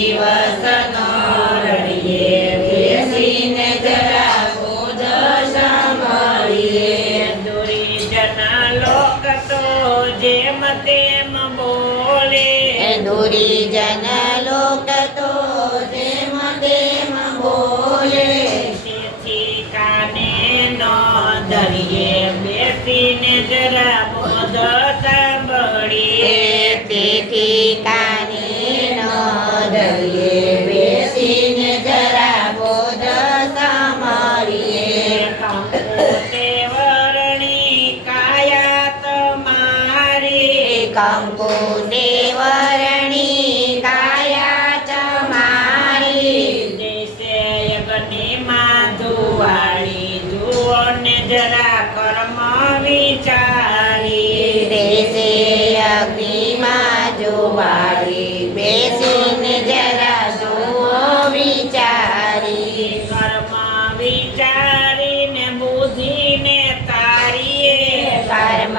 દિવસનો રડીએ બેસીને જરા બોધ સાંભળીએ. દુરીજના લોક તો જેમ તેમ બોલે, દુરીજન લોક તો જેમ તેમ બોલે. તેથી કાને ન ધરીએ બેસીને જરા બોધ સાંભળીએ. તેથી કાને ન ધરીએ બેસીને જરા બોધ સાંભળીએ. કંકુતે વરણી કાયા તમારી, કંકુ દેવરણી કાયા તમારી. દેશે યજ્ઞમાં ધુવાડી જુઓ ને જરા કર્મ વિચારી. દેશે અગ્નિમાં જોવાળી બેસીને જરા જુઓ વિચારી. કર્મ વિચારીને બુદ્ધિને તારીએ, કર્મ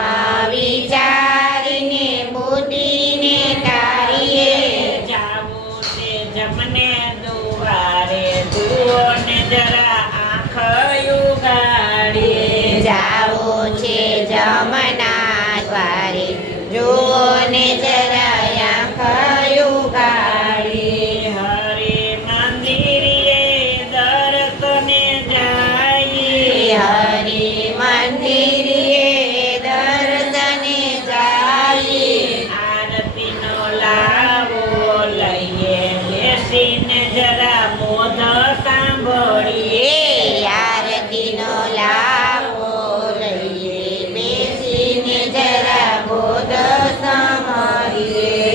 વિચારીને બુદ્ધિને તારીએ. જાવું છે જમને દુવારે જુઓ ને જરા આંખ ઉગાડીએ. જાવો છે જમના દ્વારે જુઓ ને જરા આંખ ઉગાડી. હરે મંદિરે દર્શને જાય, હરિ મંદિરે દર્શને જાય. આરતીનો લાવો લઈએ બેસીને જરા બોધ સાંભળીએ. આરતીનો લાવો લઈએ બેસીને જરા બોધ સાંભળીએ.